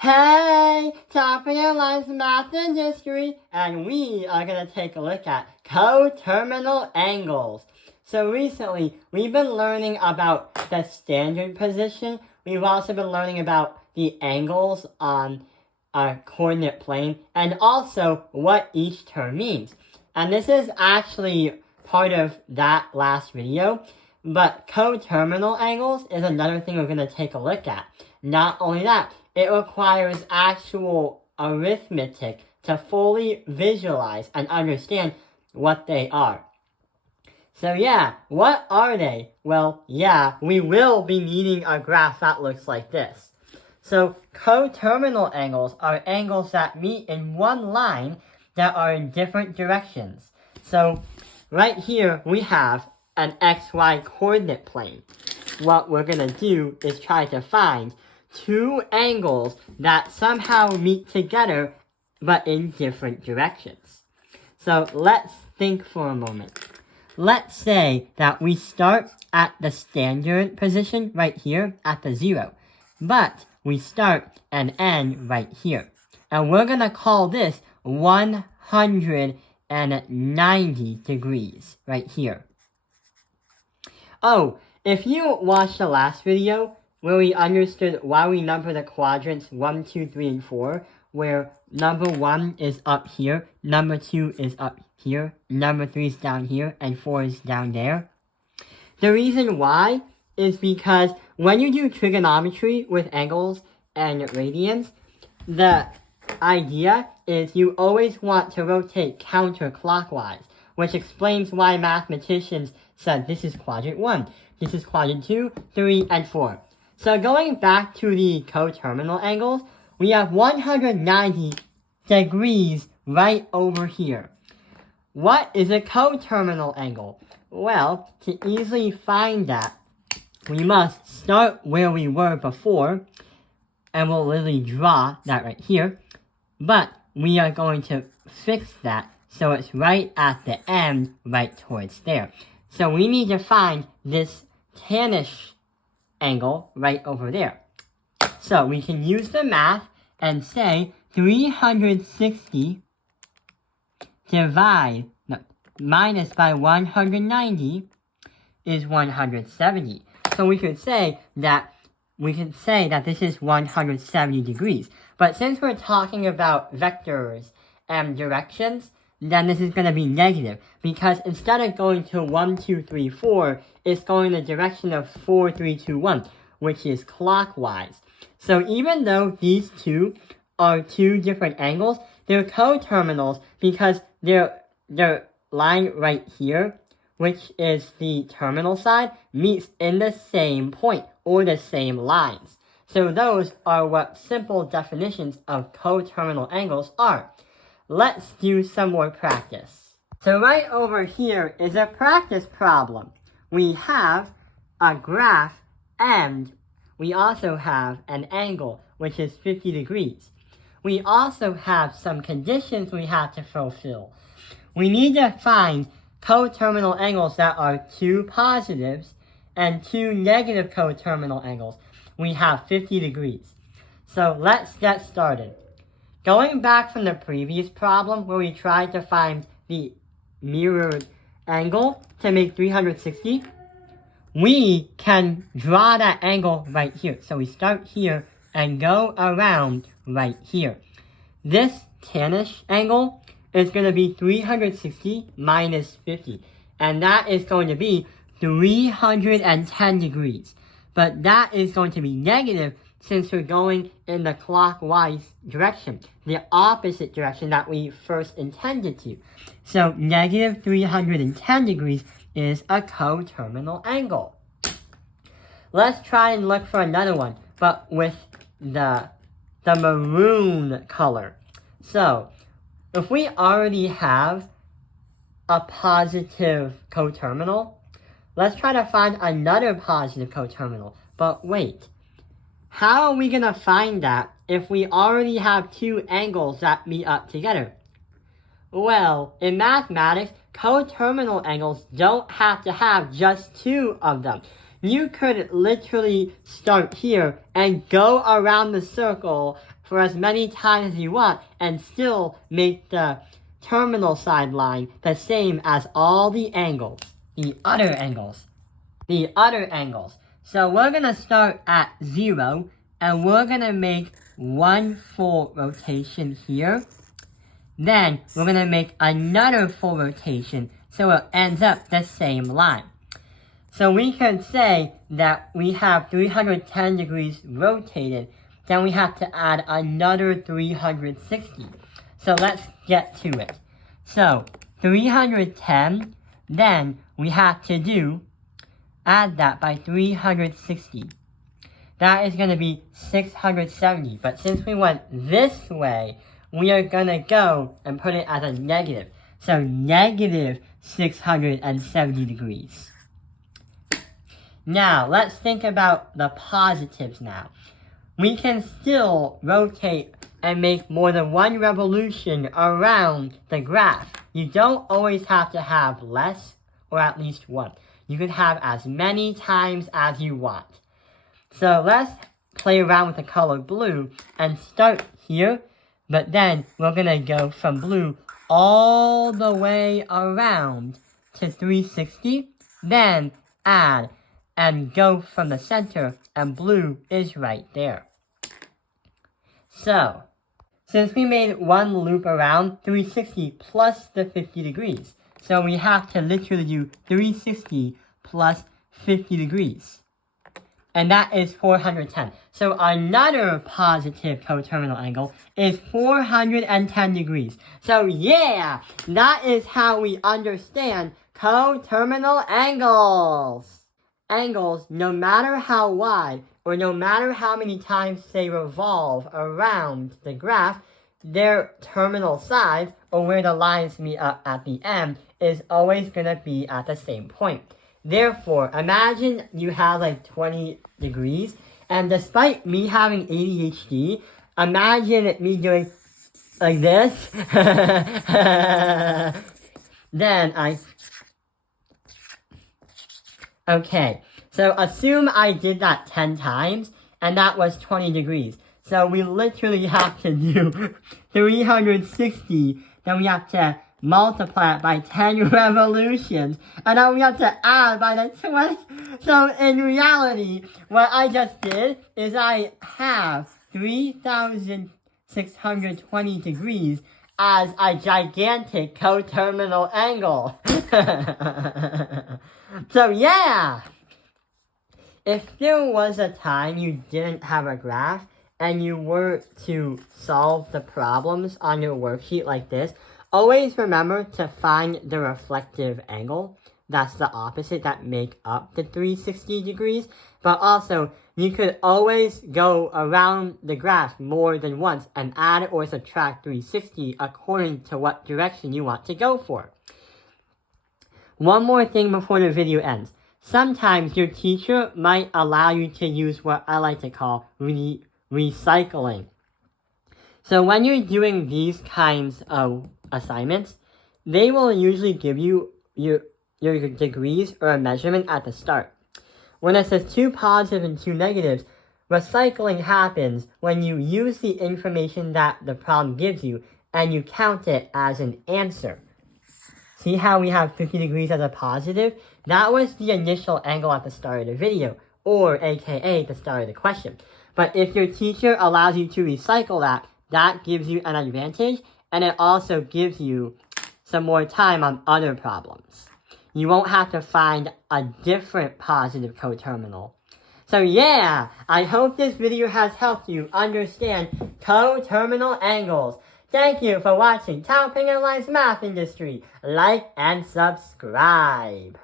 Hey, Top of your Lines Math and History, and we are going to take a look at coterminal angles. So recently, we've been learning about the standard position. We've also been learning about the angles on our coordinate plane, and also what each term means. And this is actually part of that last video, but coterminal angles is another thing we're going to take a look at. Not only that, it requires actual arithmetic to fully visualize and understand what they are. So yeah, what are they? Well, yeah, we will be needing a graph that looks like this. So coterminal angles are angles that meet in one line that are in different directions. So right here we have an XY coordinate plane. What we're going to do is try to find two angles that somehow meet together but in different directions. So let's think for a moment. Let's say that we start at the standard position right here at the 0, but we start and end right here. And we're going to call this 190 degrees right here. Oh, if you watched the last video, where we understood why we number the quadrants 1, 2, 3, and 4, where number 1 is up here, number 2 is up here, number 3 is down here, and 4 is down there. The reason why is because when you do trigonometry with angles and radians, the idea is you always want to rotate counterclockwise, which explains why mathematicians said this is quadrant 1, this is quadrant 2, 3, and 4. So going back to the coterminal angles, we have 190 degrees right over here. What is a coterminal angle? Well, to easily find that, we must start where we were before, and we'll literally draw that right here, but we are going to fix that so it's right at the end, right towards there. So we need to find this tanish angle right over there. So we can use the math and say 360 minus by 190 is 170. So we could say that this is 170 degrees. But since we're talking about vectors and directions, then this is going to be negative, because instead of going to 1, 2, 3, 4, it's going in the direction of 4, 3, 2, 1, which is clockwise. So even though these two are two different angles, they're coterminals because their line right here, which is the terminal side, meets in the same point or the same lines. So those are what simple definitions of coterminal angles are. Let's do some more practice. So right over here is a practice problem. We have a graph and we also have an angle, which is 50 degrees. We also have some conditions we have to fulfill. We need to find coterminal angles that are two positives and two negative coterminal angles. We have 50 degrees. So let's get started. Going back from the previous problem where we tried to find the mirrored angle to make 360, we can draw that angle right here. So we start here and go around right here. This tanish angle is going to be 360 minus 50. And that is going to be 310 degrees. But that is going to be negative since we're going in the clockwise direction, the opposite direction that we first intended to. So negative 310 degrees is a coterminal angle. Let's try and look for another one, but with the maroon color. So if we already have a positive coterminal, let's try to find another positive coterminal. But wait, how are we going to find that if we already have two angles that meet up together? Well, in mathematics, coterminal angles don't have to have just two of them. you could literally start here and go around the circle for as many times as you want and still make the terminal side line the same as all the angles. The other angles. So we're going to start at 0 and we're going to make one full rotation here. Then we're going to make another full rotation so it ends up the same line. So we can say that we have 310 degrees rotated, then we have to add another 360. So let's get to it. So 310, then we have to add that by 360. That is going to be 670, but since we went this way, we are going to go and put it as a negative. So negative 670 degrees. Now, let's think about the positives now. We can still rotate and make more than one revolution around the graph. You don't always have to have less or at least one. You can have as many times as you want. So let's play around with the color blue and start here, but then we're going to go from blue all the way around to 360, then add and go from the center, and blue is right there. So, since we made one loop around 360 plus the 50 degrees, so we have to literally do 360 plus 50 degrees. And that is 410. So another positive coterminal angle is 410 degrees. So yeah, that is how we understand coterminal angles. Angles, no matter how wide or no matter how many times they revolve around the graph, their terminal sides, or where the lines meet up at the end, is always going to be at the same point. Therefore, imagine you have like 20 degrees, and despite me having ADHD, imagine me doing like this. Okay, so assume I did that 10 times, and that was 20 degrees. So we literally have to do 360, then we have to multiply it by 10 revolutions, and then we have to add by the 20. So in reality, what I just did is I have 3,620 degrees as a gigantic coterminal angle. So yeah! If there was a time you didn't have a graph, and you were to solve the problems on your worksheet like this, always remember to find the reflective angle. That's the opposite that make up the 360 degrees. But also, you could always go around the graph more than once and add or subtract 360 according to what direction you want to go for. One more thing before the video ends. Sometimes your teacher might allow you to use what I like to call recycling. So when you're doing these kinds of assignments, they will usually give you your degrees or a measurement at the start. When it says 2 positives and 2 negatives, recycling happens when you use the information that the problem gives you and you count it as an answer. See how we have 50 degrees as a positive? That was the initial angle at the start of the video, or aka the start of the question. But if your teacher allows you to recycle that, that gives you an advantage, and it also gives you some more time on other problems. You won't have to find a different positive coterminal. So yeah, I hope this video has helped you understand coterminal angles. Thank you for watching Tao Ping Line's Math Industry. Like and subscribe.